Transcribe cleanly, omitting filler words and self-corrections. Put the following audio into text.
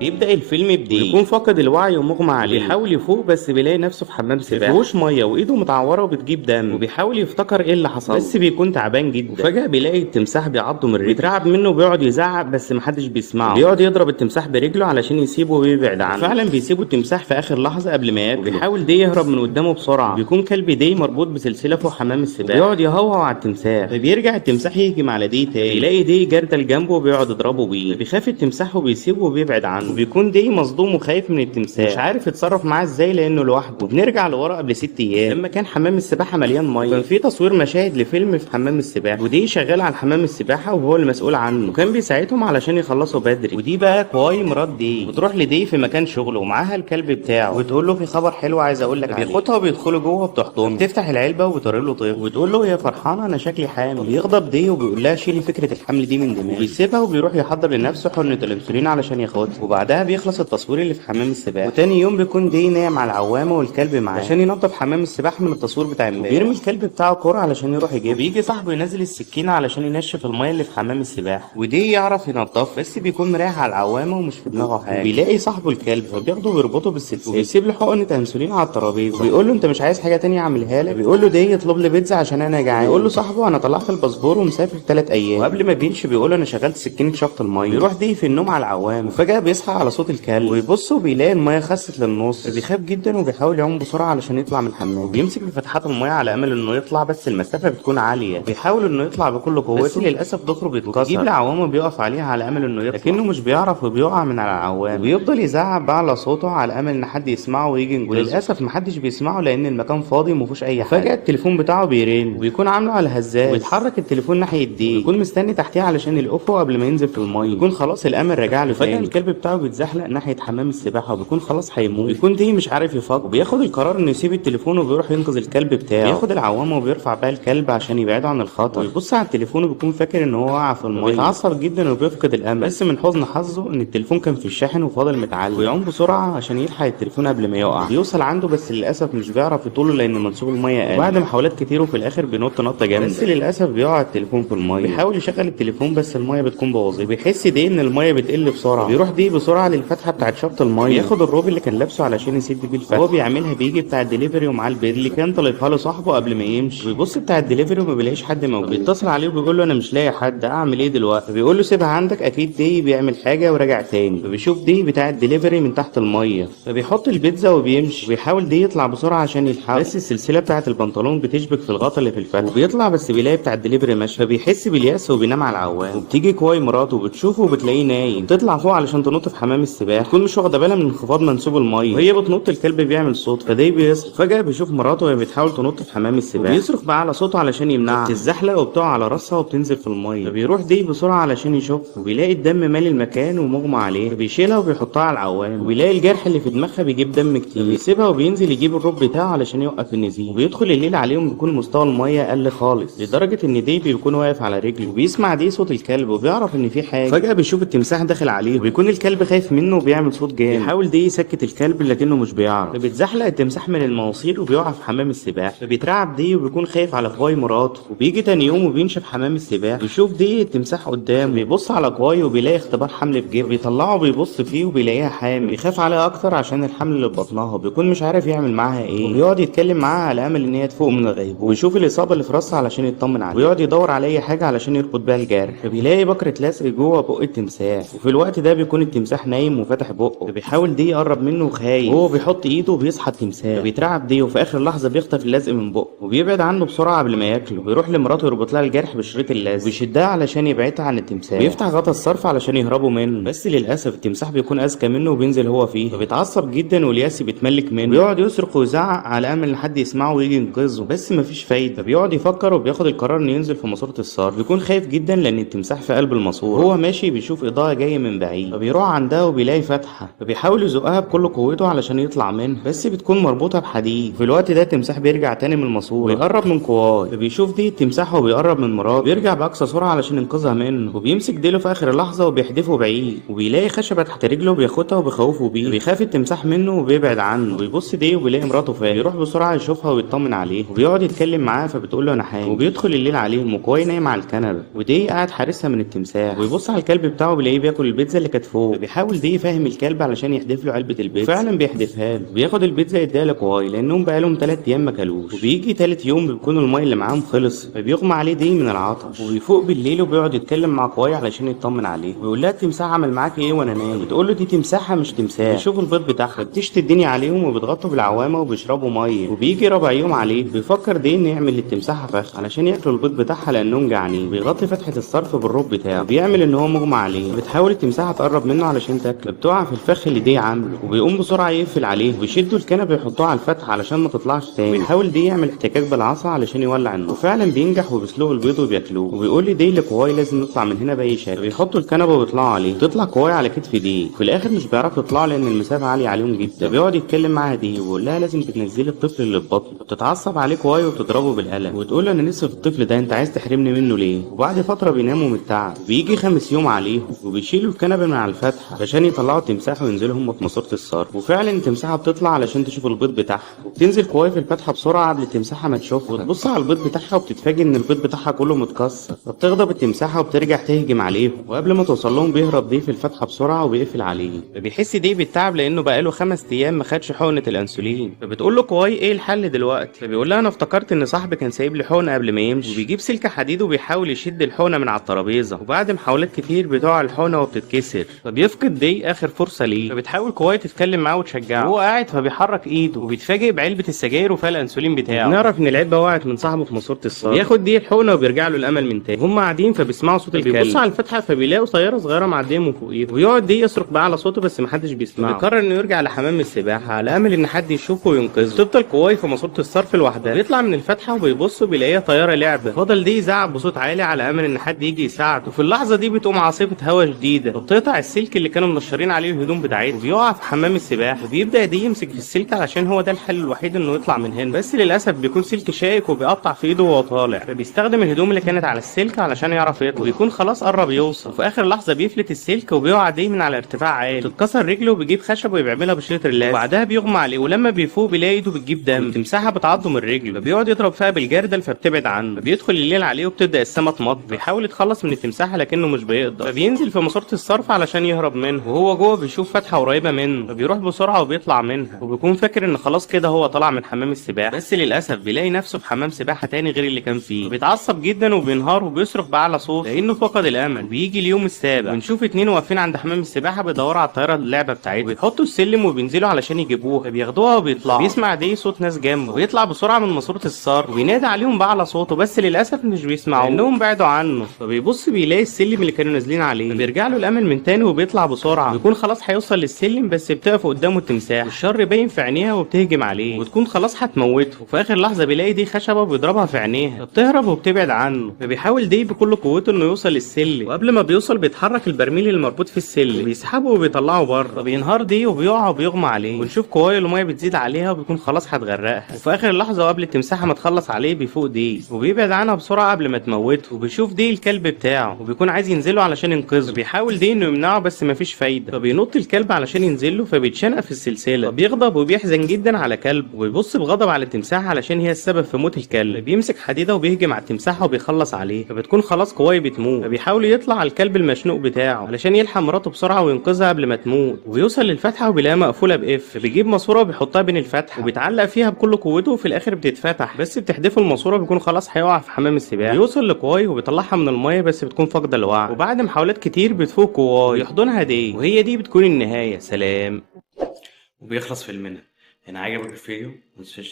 بيبدأ الفيلم بدي يكون فاقد الوعي ومغمى عليه، بيحاول يفوق بس بيلاقي نفسه في حمام سباحة مفيهوش ميه وايده متعوره وبتجيب دم، وبيحاول يفتكر ايه اللي حصل بس بيكون تعبان جدا. وفجأة بيلاقي التمساح بيعضه من رجله، بيترعب منه وبيقعد يزعق بس محدش بيسمعه، بيقعد يضرب التمساح برجله علشان يسيبه ويبعد عنه. فعلا بيسيبه التمساح في اخر لحظة قبل ما ياكله، بيحاول دي يهرب من قدامه بسرعة. بيكون كلب دي مربوط بسلسلة فوق حمام السباحة، بيقعد يهوهو على التمساح، فبيرجع التمساح يهجم على دي تاني، بيلاقي دي جردل جنبه وبيقعد يضربه بيه، بيخاف التمساح وبيسيبه وبيبعد عنه. بيكون دي مصدوم وخايف من التمساح، مش عارف يتصرف معاه ازاي لانه لوحده. وبنرجع لورا قبل 6 ايام لما كان حمام السباحه مليان ميه، وكان في تصوير مشاهد لفيلم في حمام السباحه، ودي شغال على حمام السباحه وهو المسؤول عنه، وكان بيساعدهم علشان يخلصوا بدري. ودي بقى كواي مرات دي بتروح لدي في مكان شغله ومعاها الكلب بتاعه، وتقول له في خبر حلو عايز اقول لك عليه. بياخدها وبيدخلوا جوه وبتحضنه، بتفتح العلبه وبتوري له طفل وتقول له يا فرحانه انا شكلي حامل. بيغضب دي وبيقول لها شيلي فكره الحمل دي من دماغي، وبيسيبها وبيروح يحضر لنفسه حقنه الانسولين علشان ياخدها. وبعدها بيخلص التصوير اللي في حمام السباحه، وتاني يوم بيكون دي نايم على العوامه والكلب معاه عشان ينظف حمام السباحه من التصوير بتاع امبارح. بيرمي الكلب بتاعه كوره علشان يروح يجيبه، بيجي صاحبه ينزل السكينه علشان ينشف الميه اللي في حمام السباحه، ودي يعرف ينضف بس بيكون مريح على العوامه ومش في دماغه حاجه. بيلاقي صاحبه الكلب فبياخده ويربطه بالسلسله، وبيسيب له حقنه انسولين على الترابيزه، وبيقول له انت مش عايز حاجه تانية اعملها لك؟ بيقول له ده يطلب لي بيتزا عشان انا جعان. يقول له صاحبه انا طلعت الباسبور ومسافر 3 ايام. وقبل ما بيمشي بيقول له انا شغلت سكينه شفط الميه. بيروح دي في النوم على العوامه، وفجاه بيصحى على صوت الكلب ويبص وبيلاقي الميه خست للنص. بيخاف جدا وبيحاول يعوم بسرعه علشان يطلع من الحمام، بيمسك في فتحات الميه على امل انه يطلع بس المسافه بتكون عاليه. بيحاول انه يطلع بكل قوته بس للاسف ضفره بيتكسر، بيجيب العوامه وبيقف عليها على امل انه يطلع، لكنه مش بيعرف وبيقع من على العوامه، وبيفضل يزعق باعلى صوته على امل ان حد يسمعه ويجي ينقذه. وللاسف محدش بيسمعه لان المكان فاضي ومفيهوش اي حاجه. فجاه التليفون بتاعه بيرن وبيكون عامله على هزاز، ويتحرك التليفون ناحيه دي، ويكون مستني تحتيه علشان يلقفه قبل ما ينزل في الميه، يكون خلاص الامل رجع له. فجاه الكلب بتاعه بيتزحلق ناحيه حمام السباحه وبيكون خلاص هيموت. بيكون دي مش عارف يفكر، وبياخد القرار انه يسيب التليفون وبيروح ينقذ الكلب بتاعه. بياخد العوامه وبيرفع بقى الكلب عشان يبعده عن الخطر، ويبص على التليفون وبيكون فاكر ان هو وقع في الميه، بيتعصب جدا وبيفقد الامل. بس من حزن حظه ان التليفون كان في الشاحن وفاضل متعلق، ويعوم بسرعه عشان يلحق التليفون قبل ما يقع. بيوصل عنده بس للاسف مش بيعرف يطوله لان منسوب الميه قل. بعد محاولات كتير وفي الاخر بينط نطه جامده، بس للاسف بيقع التليفون في الميه. بيحاول يشغل التليفون بس الميه بتكون بوظيه. بيحس دي ان الميه بتقل بسرعه، بيروح دي بسرعه للفتحه بتاعت شفط الميه، بياخد الروب اللي كان لابسه علشان يسد بيه الفتحه. هو بيعملها بيجي بتاع الدليفري ومعاه البيض اللي كان طالبها له صاحبه قبل ما يمشي. بيبص بتاع الدليفري وما بيلاقيش حد موجود، بيتصل عليه وبيقول له انا مش لاقي حد، اعمل ايه دلوقتي؟ بيقول له سيبها عندك اكيد دي بيعمل حاجه وراجع تاني. فبيشوف دي بتاع الدليفري من تحت الميه، فبيحط البيتزا وبيمشي، وبيحاول دي يطلع بسرعه عشان يلحق، بس السلسله بتاعت البنطلون بتشبك في الغطا اللي في الفتحه، وبيطلع بس بيلاقي بتاع الدليفري ماشي، فبيحس بالياس وبينام على العوام. وبتيجي كواي مراته وبتشوفه وبتلاقيه نايم، بتطلع فوق علشان تنط في حمام السباحه، تكون مش واخده بالها من انخفاض منسوب الميه، وهي بتنط الكلب بيعمل صوت، فده بيصحى. فجاه بيشوف مراته وهي بتحاول تنط في حمام السباحه، بيصرخ بقى على صوته علشان يمنعها، بتتزحلق وبتقع على راسها وبتنزل في الميه. فبيروح دي بسرعه علشان يشوف، وبيلاقي الدم مالي المكان ومغمى عليه، فبيشيلها وبيحطها على العوام، وبيلاقي الجرح اللي في دماغها بيجيب دم كتير، بيسيبها وبينزل يجيب الروب بتاعه علشان يوقف النزيف. وبيدخل الليل عليهم بيكون مستوى الميه قل خالص لدرجه ان دي بيكون واقف على رجله، وبيسمع دي صوت الكلب وبيعرف ان في حاجه. فجاه بيشوف التمساح داخل عليه، وبيكون الكلب خايف منه وبيعمل صوت جامد، بيحاول دي يسكت الكلب لكنه مش بيعرف، فبيتزحلق التمساح من المواسير وبيقع في حمام السباحه. فبيترعب دي وبيكون خايف على كواي مراته، وبيجي تاني يوم وبينشف حمام السباحه، بيشوف دي التمساح قدامه، بيبص على كواي وبيلاقي اختبار حمل في جيبه، بيطلعه وبيبص فيه وبيلاقيها حامل. بيخاف عليها اكتر عشان الحمل اللي في بطنها، بيكون مش عارف يعمل معاها ايه، وبيقعد يتكلم معاها على امل ان هي تفوق من الغيبوبه، ويشوف الاصابه اللي في راسها علشان يطمن عليها، ويقعد يدور على اي حاجه علشان يربط بيها الجرح. فبيلاقي بكره لزق جوه بق التمساح، وفي الوقت ده بيكون التمساح نايم وفاتح بقه، فبيحاول دي يقرب منه وخايف، وهو بيحط ايده وبيصحى التمساح، بيترعب دي وفي اخر لحظه بيخطف اللزق من بقه وبيبعد عنه بسرعه قبل ما ياكله، وبيروح لمراته يربط لها الجرح بشريط اللزق ويشدها علشان يبعدها عن التمساح، بيفتح غطا الصرف علشان يهربوا منه، بس للاسف التمساح بيكون اذكى منه وبينزل هو فيه، فبيتعصب جدا والياس بيتملك منه، بيقعد يصرخ ويزعق على امل ان حد يسمعه ويجي ينقذه، بس مفيش فايده. فبيقعد يفكر وبياخد القرار انه ينزل في ماسوره الصرف، بيكون خايف جدا لان التمساح في قلب الماسوره، وهو ماشي بيشوف اضاءه جايه من بعيد، فبيروح عندها وبيلاقي فتحه، فبيحاول يزقها بكل قوته علشان يطلع منها، بس بتكون مربوطه بحديد. في الوقت ده التمساح بيرجع تاني من الماسوره ويقرب من كواي، فبيشوف دي التمساح وهو بيقرب من مراته، بيرجع باقصى سرعه علشان ينقذها منه، وبيمسك ديله في اخر لحظه وبيحدفه بعيد، وبيلاقي خشبه تحت رجله وبياخدها وبيخوفه بيه، بيخاف التمساح منه وبيبعد عنه، ويبص دي وبيلاقي مراته فين، بيروح بسرعه يشوفها ويطمن عليه، وبيقعد يتكلم معاها فبتقول له انا حامل، وبيدخل الليل عليهم وكواي نايم على الكنبه، ودي قاعد حارسها من التمساح، ويبص على الكلب بتاعه بيلاقيه بياكل البيتزا اللي كانت فوق، بيحاول دي يفهم الكلب علشان يحدف له علبه البيتزا، فعلا بيحدفها له، بياخد البيتزا يديها لكواي لانهم بقالهم 3 ايام ما كلوش، وبيجي تالت يوم بيكون الميه اللي معاهم خلص، فبيغمى عليه دي من العطش، وبيفوق بالليل وبيقعد يتكلم مع كواي علشان يطمن عليه، ويقول لها التمساح عمل معاك ايه وانا نايم، بتقول له دي تمساحه مش تمساح، بيشوف البيض بتاعها، بتشتي الدنيا عليهم وبيتغطوا بالعوامه وبيشربوا ميه، وبيجي ربع يوم عليه بيفكر دي انه يعمل للتمساحه فخ علشان ياكلوا البيض بتاعها لانهم جعانين، بيغطي فتحه الصرف بالروب بتاعه، بيعمل ان هو مغمى عليه، بتحاول التمساحه تقرب منه علشان تاكله، بتقع في الفخ اللي دي عامله، وبيقوم بسرعه يقفل عليه، وبيشدوا الكنبه يحطوه على الفتحه علشان ما تطلعش تاني، بيحاول دي يعمل احتكاك بالعصا علشان يولع النور، وفعلا بينجح وبيسلقوا البيض وبياكلوه، وبيقول لي دي لكواي لازم نطلع من هنا باي شكل، بيحطوا الكنبه وبيطلعوا عليه، تطلع كواي على كتف دي، في الاخر مش بيعرفوا يطلعوا لان المسافه عاليه عليهم جدا، بيقعد يتكلم معاها دي ويقول لها لازم تنزلي الطفل اللي في بطنه، بتتعصب عليه كواي وبتضربه بالقلم، وتقول له انا نفسي في الطفل ده، انت عايز تحرمني منه ليه؟ وبعد فتره بيناموا من التعب، بيجي 5 يوم عليهم، وبيشيلوا الكنبه من على الفتحه عشان يطلعوا التمساح وينزلوا هم في ماسوره الصرف، وفعلا التمساحه بتطلع علشان تشوف البيض بتاعها، وبتنزل كواي في الفتحه بسرعه قبل التمساحه ما تشوفها، وتبص على البيض بتاعها وبتتفاجئ ان البيض بتاعها كله متكسر، فبتغضب التمساحه وبترجع تهجم عليهم، وقبل ما توصل لهم بيهرب دي في الفتحه بسرعه وبيقفل عليه، فبيحس دي بالتعب لانه بقاله 5 ايام ما خدش حقنه الانسولين، فبتقول له كواي ايه الحل دلوقتي؟ فبيقول لها انا افتكرت ان صاحبي كان سايب لي حقنه قبل ما يمشي، وبيجيب سلك حديد وبيحاول يشد الحقنه من على الترابيزه، وبعد محاولات كتير بتقع الحقنه وبتتكسر، فبيفقد دي اخر فرصه ليه، فبتحاول كواي تتكلم معاه وتشجعه، وهو قاعد فبيحرك ايده وبيتفاجئ بعلبه السجاير وفيها الانسولين بتاعه، نعرف ان العلبه وقعت من صاحبه في ماسوره الصرف، بياخد دي الحقنه وبيرجع له الامل من تاني، هم قاعدين فبيسمعوا صوت الكلب، بيبصوا على الفتحه فبيلاقوا طياره صغيره معديه من فوقيه، ويقعد دي يصرخ بقى على صوته بس محدش بيسمعه، بيقرر انه يرجع لحمام السباحه على امل ان حد يشوفه وينقذه، تفضل كواي في ماسوره الصرف لوحدها، بيطلع من الفتحه وبيبص بيلاقيها طياره لعبه، فضل دي يزعق بصوت عالي على امل ان حد يجي يساعده، وفي اللحظه دي بتقوم عاصفه هواء شديده وبتقطع السلك اللي كانوا منشرين عليه الهدوم بتاعته، وبيقع في حمام السباحه، وبيبدا دي يمسك في السلك علشان هو ده الحل الوحيد انه يطلع من هنا، بس للاسف بيكون سلك شائك وبيقطع في ايده وهو طالع، فبيستخدم الهدوم اللي كانت على السلك علشان يعرف يطلع، ويكون خلاص قرب يوصل، وفي اخر لحظه بيفلت السلك وبيقع دي من على ارتفاع عالي، تتكسر رجله وبيجيب خشب ويعملها بشريط ريلاكس، وبعدها بيغمى عليه، ولما بيفوق بيلاقي ايده بتجيب دم، تمساحه بتعضه من رجله، فبيقعد يضرب فيها بالجردل فبتبعد عنه، فبيدخل الليل عليه وبتبدا السما تمطر، بيحاول يتخلص من التمساحه لكنه مش بيقدر، فبينزل في ماسوره الصرف علشان يهرب منه، وهو جوه بيشوف فتحه قريبه منه، فبيروح بسرعه وبيطلع منها، وبيكون فاكر ان خلاص كده هو طلع من حمام السباحه، بس للاسف بيلاقي نفسه في حمام سباحه تاني غير اللي كان فيه، بيتعصب جدا وبينهار وبيصرخ باعلى صوت لانه فقد الامل، وبيجي اليوم السابع ونشوف 2 واقفين عند حمام السباحه بيدوروا على الطياره اللعبه بتاعتهم، بيحطوا السلم وبينزلوا علشان يجيبوها، بياخدوها وبيطلعوا، بيسمع دي صوت ناس جنبه، ويطلع بسرعه من ماسوره الصرف وبينادي عليهم باعلى صوته، بس للاسف مش بيسمعوا لانهم بعدوا عنه، فبيبص بيلاقي السلم اللي كانوا نازلين عليه، فبيرجع له الامل من تاني وبيطلع بسرعه، بيكون خلاص هيوصل للسلم بس بتقف قدامه التمساح، والشر باين في عينيها وبتهجم عليه، وتكون خلاص هتموته، وفي اخر لحظه بيلاقي دي خشبه وبيضربها في عينيها، فبتهرب وبتبعد عنه، فبيحاول دي بكل قوته انه يوصل للسلم، وقبل ما بيوصل بيتحرك البرميل اللي مربوط في السلم، بيسحبه وبيطلعه بره، فبينهار دي وبيقع وبيغمى عليه، ونشوف كواي الميه بتزيد عليها وبيكون خلاص هتغرقها، وفي اخر لحظه وقبل التمساحه ما تخلص عليه بيفوق دي وبيبعد عنها بسرعه قبل ما تموته، وبيشوف دي الكلب بتاعه وبيكون عايز ينزله علشان ينقذه، بيحاول دي انه يمنعه بس مفيش فايده، فبينط الكلب علشان ينزله فبيتشنق في السلسله، فبيغضب وبيحزن جدا على كلب، وبيبص بغضب على التمساحه علشان هي السبب في موت الكلب، بيمسك حديده وبيهجم على التمساحه وبيخلص عليه، فبتكون خلاص كواي بتموت، فبيحاول يطلع على الكلب المشنوق بتاعه علشان يلحق مراته بسرعه وينقذها قبل ما تموت، وبيوصل للفتحه وبيلاقيها مقفوله بقفل، بيجيب ماسوره وبيحطها بين الفتحه وبيتعلق فيها بكل قوته، وفي الاخر بتتفتح بس بتحدفه الماسوره بيكون خلاص هيقع في حمام السباحه، بيوصل لكواي وبيطلعها من الميه بس بتكون فاقده الوعي، وبعد محاولات كتير بتفوق كواي يحضنها دي، وهي دي بتكون النهايه، سلام. وبيخلص فيلمنا. عجبك الفيديو؟ متنساش